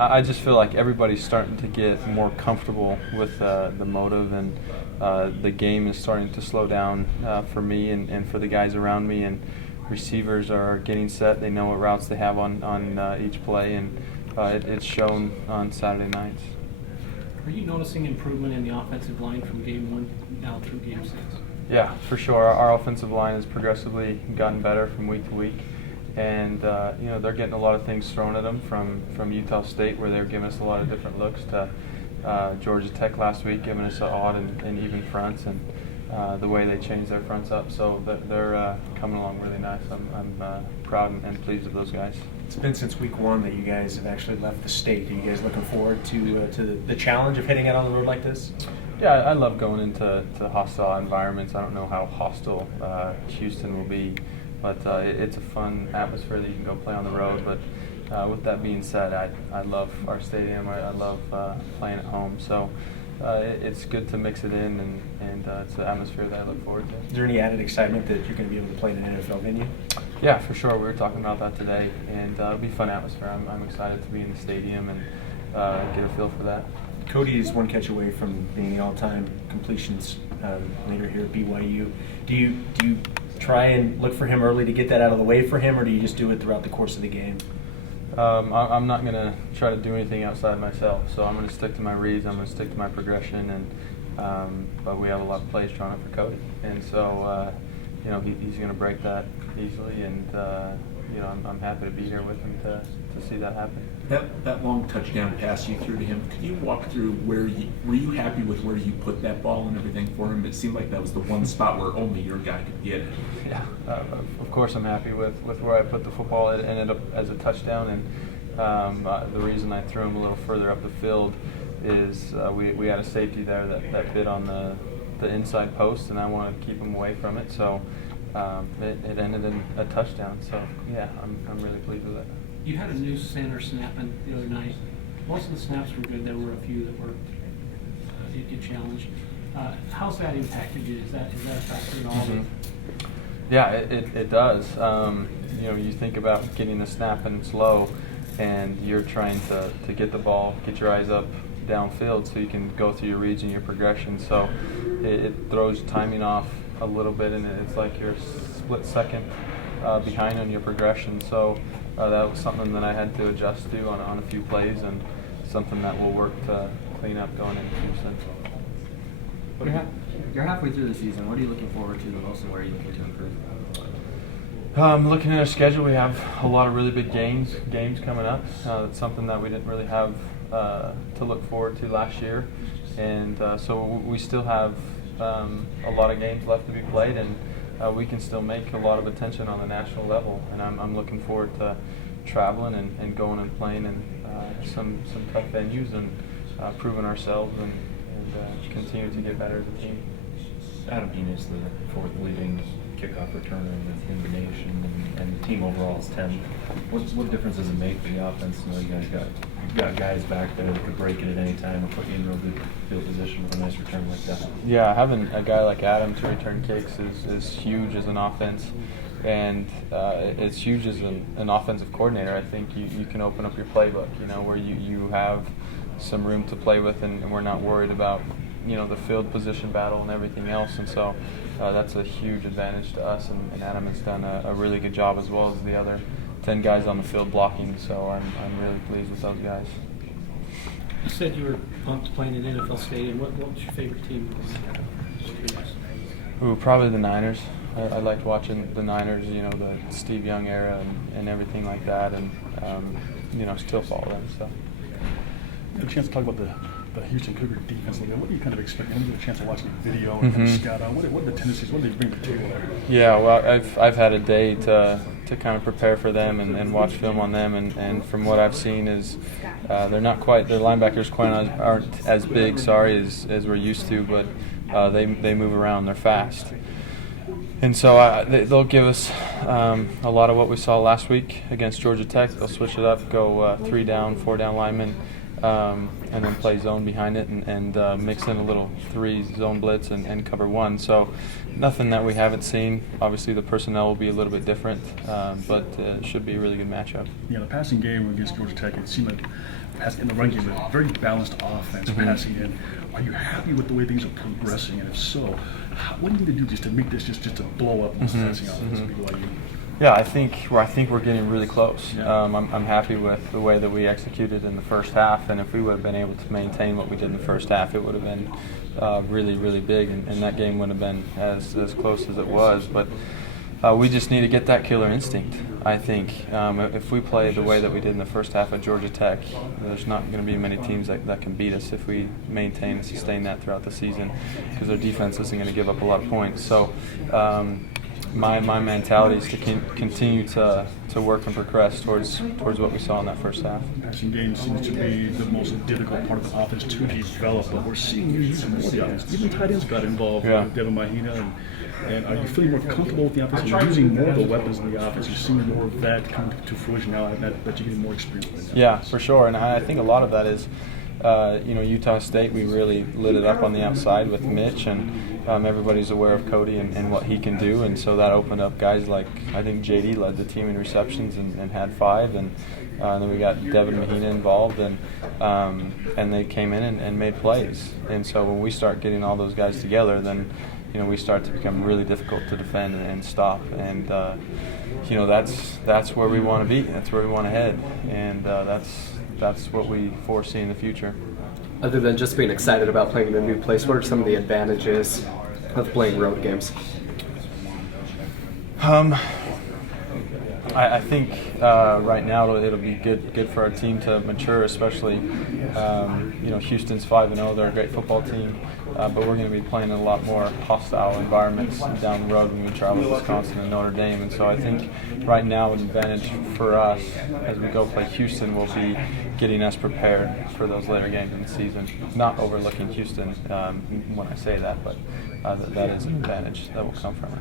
I just feel like everybody's starting to get more comfortable with the motive, and the game is starting to slow down for me and for the guys around me, and receivers are getting set. They know what routes they have on each play, and it's shown on Saturday nights. Are you noticing improvement in the offensive line from game 1 now through game 6? Yeah, for sure. Our offensive line has progressively gotten better from week to week. And they're getting a lot of things thrown at them from Utah State, where they're giving us a lot of different looks, to Georgia Tech last week, giving us odd and even fronts, and the way they changed their fronts up. So they're coming along really nice. I'm proud and pleased with those guys. It's been since week 1 that you guys have actually left the state. Are you guys looking forward to the challenge of hitting out on the road like this? Yeah, I love going into hostile environments. I don't know how hostile Houston will be, but it's a fun atmosphere that you can go play on the road. But with that being said, I love our stadium. I love playing at home. So it's good to mix it in, and it's an atmosphere that I look forward to. Is there any added excitement that you're going to be able to play in an NFL venue? Yeah, for sure. We were talking about that today, and it'll be a fun atmosphere. I'm excited to be in the stadium and get a feel for that. Cody is one catch away from being the all-time completions leader here at BYU. Do you try and look for him early to get that out of the way for him, or do you just do it throughout the course of the game? I'm not going to try to do anything outside myself, so I'm going to stick to my reads. I'm going to stick to my progression, and but we have a lot of plays drawn up for Cody, and so he's going to break that easily, and I'm happy to be here with him to see that happen. That long touchdown pass you threw to him, could you walk through were you happy with where you put that ball and everything for him? It seemed like that was the one spot where only your guy could get it. Yeah, of course I'm happy with where I put the football. It ended up as a touchdown, and the reason I threw him a little further up the field is we had a safety there that bit on the inside post, and I wanted to keep him away from it, so it ended in a touchdown. So yeah, I'm really pleased with it. You had a new center snapping the other night. Most of the snaps were good. There were a few that were you challenged. How's that impacted you? Is that a factor at all? Mm-hmm. Yeah, it does. You think about getting the snap and it's low, and you're trying to get the ball, get your eyes up downfield so you can go through your reads and your progression. So it throws timing off a little bit, and it's like you're a split second behind on your progression. So that was something that I had to adjust to on a few plays, and something that we'll work to clean up going into Houston. You're halfway through the season. What are you looking forward to the most, and where are you looking to improve? Looking at our schedule, we have a lot of really big games coming up. That's something that we didn't really have to look forward to last year, and so we still have a lot of games left to be played, and we can still make a lot of attention on the national level. And I'm looking forward to traveling and going and playing in some tough venues, and proving ourselves and continue to get better as a team. Adam Bean is the fourth leading kickoff returner in the nation, and the team overall is 10th. What difference does it make for the offense? You guys got guys back there that could break it at any time or put you in real good field position with a nice return like that. Yeah, having a guy like Adam to return kicks is huge as an offense, and it's huge as an offensive coordinator. I think you can open up your playbook, where you have some room to play with, and we're not worried about the field position battle and everything else, and so that's a huge advantage to us, and Adam has done a really good job, as well as the other 10 guys on the field blocking, so I'm really pleased with those guys. You said you were pumped playing in NFL Stadium. What was your favorite team? Ooh, probably the Niners. I liked watching the Niners, the Steve Young era and everything like that, and still follow them. So. You had a chance to talk about the Houston Cougar defense a little bit. What do you kind of expect? When you get a chance to watch the video and kind of scout out, what are the tendencies? What do they bring to the table there? Yeah, well, I've had a day to kind of prepare for them and watch film on them, and from what I've seen is they're not quite, their linebackers aren't as big, as we're used to, but they move around, they're fast. And so they'll give us a lot of what we saw last week against Georgia Tech. They'll switch it up, go 3 down, 4 down linemen, and then play zone behind it and mix in a little 3 zone blitz and cover 1. So nothing that we haven't seen. Obviously the personnel will be a little bit different, but it should be a really good matchup. Yeah, the passing game against Georgia Tech, it seemed like in the run game, a very balanced offense passing in. Are you happy with the way things are progressing? And if so, what do you need to do just to make this just to blow up this passing offense at BYU? Yeah, I think we're getting really close. Yeah. I'm happy with the way that we executed in the first half, and if we would have been able to maintain what we did in the first half, it would have been really, really big, and that game would have been as close as it was. But we just need to get that killer instinct, I think. If we play the way that we did in the first half at Georgia Tech, there's not going to be many teams that can beat us if we maintain and sustain that throughout the season, because their defense isn't going to give up a lot of points. So my mentality is to continue to work and progress towards what we saw in that first half. Passing game seems to be the most difficult part of the offense to develop, but we're seeing you use more of the offense. Even tight ends got involved with Devin Mahina, and are you feeling more comfortable with the offense? You're using more of the weapons in the offense. You're seeing more of that come to fruition now that you're getting more experience with. Yeah, for sure, and I think a lot of that is Utah State, we really lit it up on the outside with Mitch, and everybody's aware of Cody and what he can do, and so that opened up guys like, I think JD led the team in receptions and had 5, and then we got Devin Mahina involved, and they came in and made plays. And so when we start getting all those guys together, then we start to become really difficult to defend and stop, and that's where we want to be. That's where we want to head, and that's what we foresee in the future. Other than just being excited about playing in a new place, what are some of the advantages of playing road games? I think right now it'll be good for our team to mature, especially Houston's 5-0. They're a great football team, but we're going to be playing in a lot more hostile environments down the road when we travel to Wisconsin and Notre Dame. And so I think right now an advantage for us as we go play Houston will be getting us prepared for those later games in the season. Not overlooking Houston when I say that, but that is an advantage that will come from it.